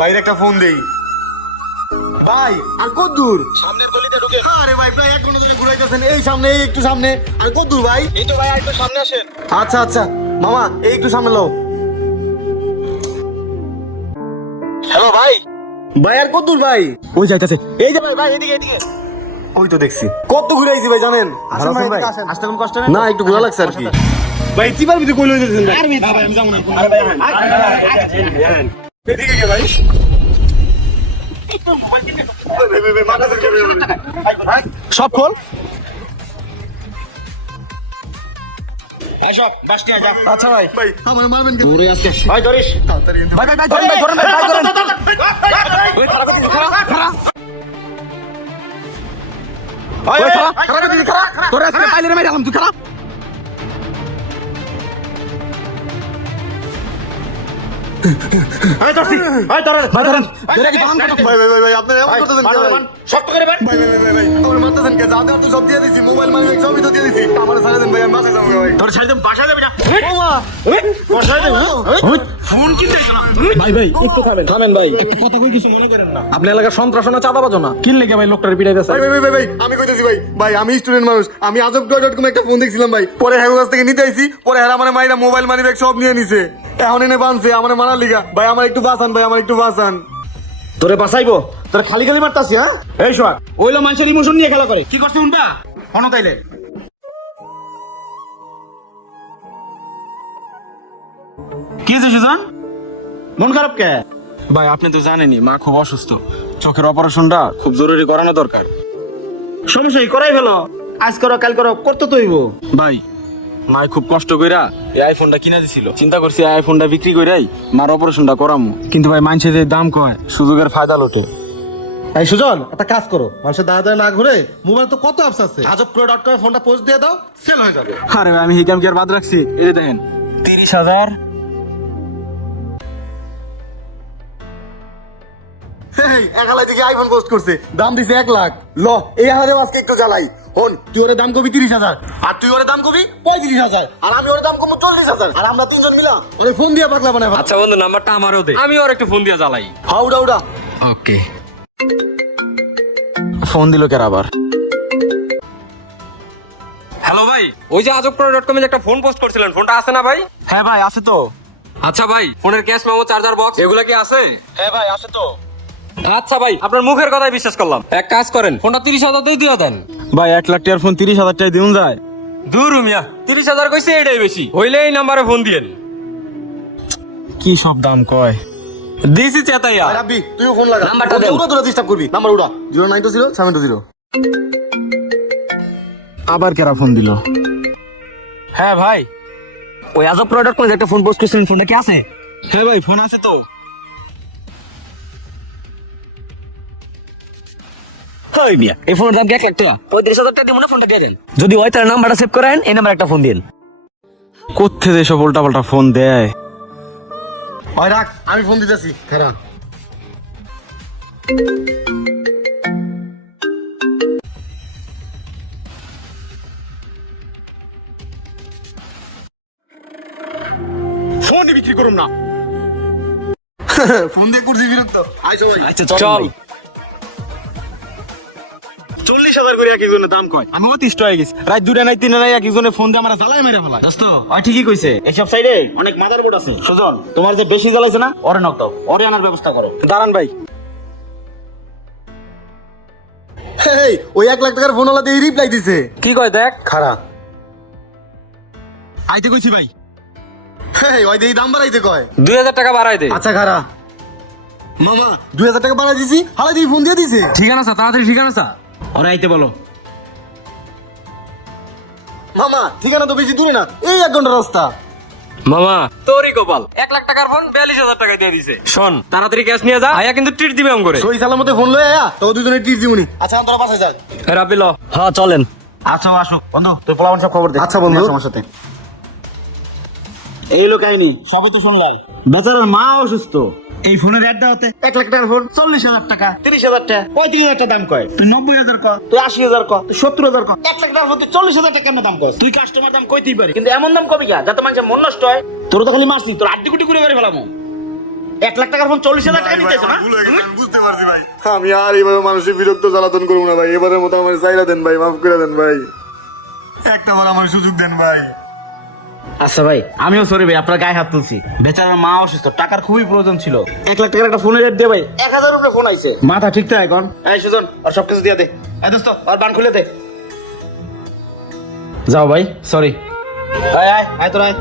বাইরে একটা ফোন দেই। ভাই আর কত দূর সামনের গলিতে ঢুকে। আরে ভাই প্রায় এক ঘণ্টা ধরে ঘুরাইতেছেন। এই সামনে এই একটু সামনে। আর কত দূর ভাই? এই তো ভাই একটু সামনে আসেন। আচ্ছা আচ্ছা। মামা এই একটু সামনে লও হ্যালো ভাই। ভাই আর কত দূর ভাই? ওই যাইতেছে এই যে ভাই ভাই এদিকে এদিকে। ওই তো দেখছি। কত ঘুরাইছি ভাই জানেন? ভাই আসতে কোন কষ্ট না একটু ঘোরা লাগছে আর কি। ভাই চিপার ভিতরে কই লইতেছেন ভাই? ভাই আমি যাব না। এদিকে কে ভাই সব খোল আচ্ছা ভাই ভাই আমার মারবেন দূরে আসতে ভাই ধরিস ভাই ভাই ভাই ধরেন ভাই ধরেন ভাই ধরেন ওই খারাপ খারাপ খারাপ তোরে আজকে পাইলে মাইরালাম তুই খারাপ আপনি এমন করতেছেন কে ভাই শক্ত করে বান ভাই ভাই ভাই ভাই আমার মারতেছেন কে যা দেওয়ার তো সব দিয়ে দিছি মোবাইল মানি সবই তো দিয়ে দিছি আমার সারা দিন ভাই আমি মাসে যাব ভাই তোর ছেড়ে দে বাসা দেবে যা ওমা বসাই দে ফোন কিনতে না ভাই ভাই একটু থামেন থামেন ভাই একটা কথা কই কিছু মনে করেন না আপনি এলাকার সন্ত্রাস না চাঁদা বাজো না কিনলে লেগে ভাই লোকটার পিটাইতেছে ভাই ভাই ভাই ভাই ভাই আমি কইতেছি ভাই ভাই আমি স্টুডেন্ট মানুষ আমি আজব ডট কম একটা ফোন দেখছিলাম ভাই পরে হ্যাঁ কাছ থেকে নিতে আইছি পরে হ্যাঁ আমার মাইরা মোবাইল মানি ব্যাগ সব নিয়ে নিছে এখন এনে বানছে আমার মানার লিগা। ভাই আমার একটু বাঁচান ভাই আমার একটু বাঁচান। তোরে বাঁচাইবো? তোর খালি খালি মারতাছি হ্যাঁ? এই শোন ওইলো মানুষের ইমোশন নিয়ে খেলা করে। কি করছিস উনটা হনো তাইলে। কি হয়েছে সুজন? মন খারাপ কে? ভাই আপনি তো জানেনই মা খুব অসুস্থ। চোখের অপারেশনটা খুব জরুরি করানো দরকার। সমস্যা করাই ফেলো। আজ করো কাল করো করতে তো হইব। ভাই মাই খুব কষ্ট কইরা এই আইফোনটা কিনে দিছিল। চিন্তা করছি এই আইফোনটা বিক্রি কইরাই মার অপারেশনটা করামু। কিন্তু ভাই মানছে যে দাম কয়? সুযোগের ফায়দা লোটে। এই সুজন একটা কাজ করো। মানুষের দাঁড়া না ঘুরে মোবাইল তো কত অ্যাপস আছে? আজব প্রো ডট কমে ফোনটা পোস্ট দিয়ে দাও সেল হয়ে যাবে। আরে ভাই আমি হিকাম কি আর বাদ রাখছি। এই দেখেন তিরিশ হাজার। একালাই থেকে আইফোন পোস্ট করছে। দাম দিছে এক লাখ। ল এই হাজারে আজকে একটু জ্বালাই। হন। তুই ওরে দাম কবি তিরিশ হাজার। আর তুই ওরে দাম কবি পঁয়ত্রিশ হাজার। আর আমি ওরে দাম কমবো চল্লিশ হাজার। আর আমরা তিনজন মিলা। ওরে ফোন দিয়ে পাকলা বানাই আচ্ছা বন্ধু নাম্বারটা আমারও দে। আমি ওর একটা ফোন দিয়ে জ্বালাই। হাউডা উডা ওকে ফোন দিল কের আবার? হ্যালো ভাই ওই যে আজব ডট কমে একটা ফোন পোস্ট করছিলেন। ফোনটা আছে না ভাই? হ্যাঁ ভাই আছে তো। আচ্ছা ভাই ফোনের ক্যাশ মেমো চার্জার বক্স এগুলা কি আছে? হ্যাঁ ভাই আছে তো। আচ্ছা ভাই আপনার মুখের কথাই বিশ্বাস করলাম। এক কাজ করেন ফোনটা তিরিশ হাজার দিয়ে দিয়ে দেন। ভাই এক লাখ টাকার ফোন তিরিশ হাজার টাকা দিন যায়। দূর মিয়া তিরিশ হাজার কইছে এটাই বেশি। হইলে এই নাম্বারে ফোন দিয়েন। কি সব দাম কয়? দিছি চেতাইয়া। রাব্বি তুইও ফোন লাগা। নাম্বারটা দেন। উড়া তোরা ডিস্টার্ব করবি। নাম্বার উড়া। Zero nine two zero seven two zero. আবার কেরা ফোন দিল? হ্যাঁ ভাই। ওই আজব ডট কমে একটা ফোন পোস্ট করছিলেন ফোনটা কি আছে? হ্যাঁ ভাই ফোন আছে তো। হই মিয়া। এই ফোনের দাম কি এক লাখ টাকা? পঁয়ত্রিশ হাজার টাকা দিয়ে মনে ফোনটা দিয়ে দেন। যদি হয় তাহলে নাম্বারটা সেভ করেন এই নাম্বার একটা ফোন দিন কোথা থেকে সব উল্টা পাল্টা ফোন দেয়? হয় রাখ আমি ফোন দিতেছি খেরা ফোন বিক্রি করুন না। ফোন দিয়ে করছি বিরক্ত আচ্ছা চল। চল্লিশ হাজার করে এক একজনের দাম কয়? আমি অতিষ্ঠ হয়ে গেছি। রাত দুটা নাই তিনটা নাই এক একজনের ফোন দিয়ে আমার জ্বালাই মেরে ফেলা দোস্ত ওই ঠিকই কইছে। এইসব সাইডে অনেক মাদার বোর্ড আছে। সুজন তোমার যে বেশি জ্বালাইছে না ওরে নক দাও ওরে আনার ব্যবস্থা করো। দাঁড়ান ভাই। ওই এক লাখ টাকার ফোন ওলা দিয়ে রিপ্লাই দিছে। কি কয় দেখ? খারা আইতে কইছি ভাই। এই ওই দিয়ে দাম বাড়াইতে কয়। দুই হাজার টাকা বাড়াই দে। আচ্ছা খারা মামা দুই হাজার টাকা বাড়াই দিছি হালাই দিয়ে ফোন দিয়ে দিছে। ঠিকানা স্যার তাড়াতাড়ি ঠিকানা স্যার ওরে আইতে বলো। মামা ঠিকানা তো বেশি দূরে না এই এক ঘণ্টা রাস্তা। মামা। তোরই গোপাল। এক লাখ টাকার ফোন বিয়াল্লিশ হাজার টাকা দিয়ে দিছে। শোন তাড়াতাড়ি ক্যাশ নিয়ে যা আয়া কিন্তু ট্রিট দিবে আম করে সই সালামতে ফোন লয়ে আয়া তো দুজনে ট্রিট দিব নি আচ্ছা তোরা পাশে যা রাবিল। হ্যাঁ চলেন। আচ্ছা আসো বন্ধু তুই পোলাবন সব খবর দে। আচ্ছা বন্ধু। আমার সাথে। এই লোক কাহিনী সবই তো শুনলাই। বেচারার মা অসুস্থ। এই ফোনের অ্যাডটা হতে এক লাখ টাকার ফোন চল্লিশ হাজার টাকা তিরিশ হাজার টাকা পঁয়ত্রিশ হাজার টাকা দাম কয়। তুই নব্বই হাজার ক তুই আশি হাজার ক তুই সত্তর হাজার ক এক লাখ টাকার ফোন তুই চল্লিশ হাজার টাকা কেন দাম কর তুই কাস্টমার দাম কইতেই পারি কিন্তু এমন দাম কবি যা যাতে মানুষের মন নষ্ট হয়। তোর তো খালি মারছি তোর আড্ডি কুটি করে বেড়ে ফেলামো এক লাখ টাকার ফোন চল্লিশ হাজার টাকা নিতেছো না? বুঝতে পারছি ভাই। আমি আর এইভাবে মানুষের বিরক্ত জ্বালাতন করব না ভাই এবারের মতো আমার চাইরা দেন ভাই মাফ করে দেন ভাই। একটা বার আমার সুযোগ দেন ভাই। আচ্ছা ভাই আমিও সরি ভাই আপনার গায়ে হাত তুলছি। বেচারার মা অসুস্থ টাকার খুবই প্রয়োজন ছিল। এক লাখ টাকার একটা ফোনের রেট দে ভাই। এক হাজার রুপে ফোন আইছে। মাথা ঠিক থাকে এখন? এই সুজন আর সব কিছু দিয়ে দে। এই দোস্ত আর বান খুলে দে। যাও ভাই সরি আয় আয় আয় তোর আয়